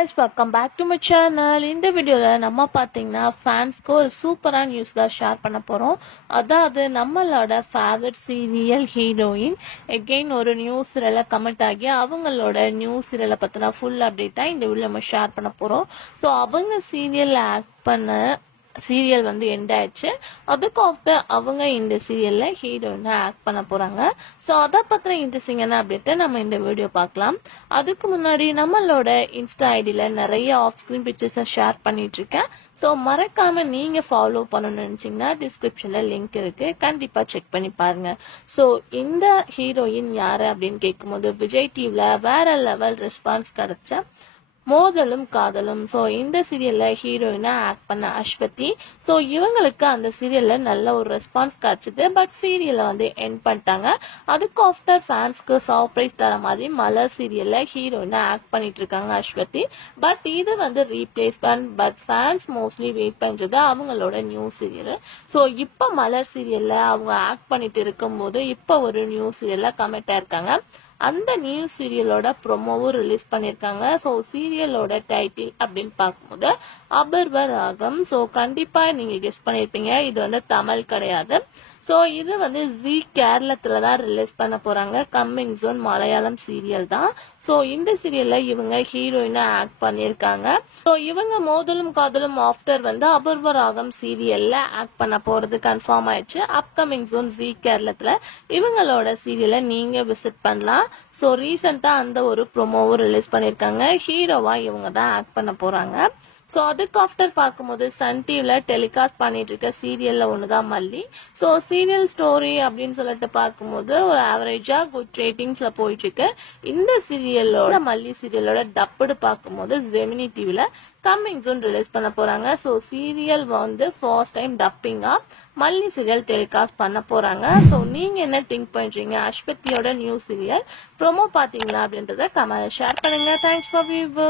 guys, welcome back to my channel. இந்த வீடியோல நம்ம பாத்தீங்கன்னா ஃபேன்ஸ்க்கு ஒரு சூப்பரான நியூஸ் தான் ஷேர் பண்ண போறோம். அதாவது நம்மளோட ஃபேவரட் சீரியல் ஹீரோயின் அகைன் ஒரு நியூஸ் சீரியல்ல கமெண்ட் ஆகி அவங்களோட நியூஸ் சீரியலை பத்தின ஃபுல் அப்டேட்டா இந்த வீடியோல நம்ம ஷேர் பண்ண போறோம். ஸோ அவங்க சீரியல்ல ஆக்ட் பண்ண சீரியல் வந்து எண்ட் ஆயிடுச்சு. அதுக்கு ஆஃப்டர் அவங்க இந்த சீரியல்ல ஹீரோயினா ஆக்ட் பண்ண போறாங்க. ஸோ அதை பத்தின இன்ட்ரெஸ்டிங்கான அப்டேட்டை நம்ம இந்த வீடியோ பார்க்கலாம். அதுக்கு முன்னாடி நம்மளோட இன்ஸ்டா ஐடியில நிறைய ஆஃப் ஸ்கிரீன் பிக்சர்ஸை ஷேர் பண்ணிட்டு இருக்கேன். ஸோ மறக்காம நீங்க ஃபாலோ பண்ணணும்னு நினைச்சீங்கன்னா டிஸ்கிரிப்ஷன்ல லிங்க் இருக்கு, கண்டிப்பா செக் பண்ணி பாருங்க. ஸோ இந்த ஹீரோயின் யாரு அப்படின்னு கேட்கும்போது விஜய் டிவில வேற லெவல் ரெஸ்பான்ஸ் கிடைச்ச மோதலும் காதலும். ஸோ இந்த சீரியல்ல ஹீரோயினா ஆக்ட் பண்ண அஸ்வதி. ஸோ இவங்களுக்கு அந்த சீரியல்ல நல்ல ஒரு ரெஸ்பான்ஸ் கிடைச்சது. பட் சீரியலை வந்து எண்ட் பண்ணிட்டாங்க. அதுக்கு ஆஃப்டர் ஃபேன்ஸ்க்கு சர்ப்ரைஸ் தர மாதிரி மலர் சீரியல்ல ஹீரோயினா ஆக்ட் பண்ணிட்டு இருக்காங்க அஸ்வதி. பட் இது வந்து replacement. But fans mostly wait பண்றது அவங்களோட நியூ சீரியல். ஸோ இப்போ மலர் சீரியல்ல அவங்க ஆக்ட் பண்ணிட்டு இருக்கும்போது இப்போ ஒரு நியூ சீரியல்ல கமெண்ட் ஆயிருக்காங்க. அந்த நியூ சீரியலோட ப்ரொமோவும் ரிலீஸ் பண்ணியிருக்காங்க. ஸோ சீரியலோட டைட்டில் அப்படின்னு பார்க்கும்போது அபூர்வ ராகம். ஸோ கண்டிப்பா நீங்க கெஸ் பண்ணியிருப்பீங்க, இது வந்து தமிழ் கிடையாது. ஸோ இது வந்து ஜி கேரளத்துல தான் ரிலீஸ் பண்ண போறாங்க. கம்மிங் சூன் மலையாளம் சீரியல் தான். ஸோ இந்த சீரியல்ல இவங்க ஹீரோயினா ஆக்ட் பண்ணியிருக்காங்க. ஸோ இவங்க மோதலும் காதலும் ஆஃப்டர் வந்து அபூர்வ ராகம் சீரியல்ல ஆக்ட் பண்ண போறது கன்ஃபார்ம் ஆயிடுச்சு. அப்கமிங் சூன் ஜி கேரளத்துல இவங்களோட சீரியலை நீங்க விசிட் பண்ணலாம். ஸோ ரீசெண்டா அந்த ஒரு ப்ரோமோவும் ரிலீஸ் பண்ணியிருக்காங்க. ஹீரோவா இவங்க தான் ஆக்ட் பண்ண போறாங்க. ஸோ அதுக்கு ஆஃப்டர் பார்க்கும்போது சன் டிவில டெலிகாஸ்ட் பண்ணிட்டு இருக்க சீரியல்ல ஒண்ணுதான் மல்லி. ஸோ சீரியல் ஸ்டோரி அப்படின்னு சொல்லிட்டு பார்க்கும்போது ஒரு ஆவரேஜா குட் ரேட்டிங்ஸ்ல போயிட்டு இருக்கு. இந்த சீரியலோட மல்லி சீரியலோட டப்புடு பார்க்கும்போது ஜெமினி டிவில கம்மிங் சூன் ரிலீஸ் பண்ண போறாங்க. ஸோ சீரியல் வந்து ஃபர்ஸ்ட் டைம் டப்பிங்கா மல்லி சீரியல் டெலிகாஸ்ட் பண்ண போறாங்க. ஸோ நீங்க என்ன திங்க் பண்றீங்க? அஸ்வதியோட நியூ சீரியல் ப்ரோமோ பாத்தீங்களா அப்படின்றத கமெண்ட் ஷேர் பண்ணுங்க. Thanks for viewer.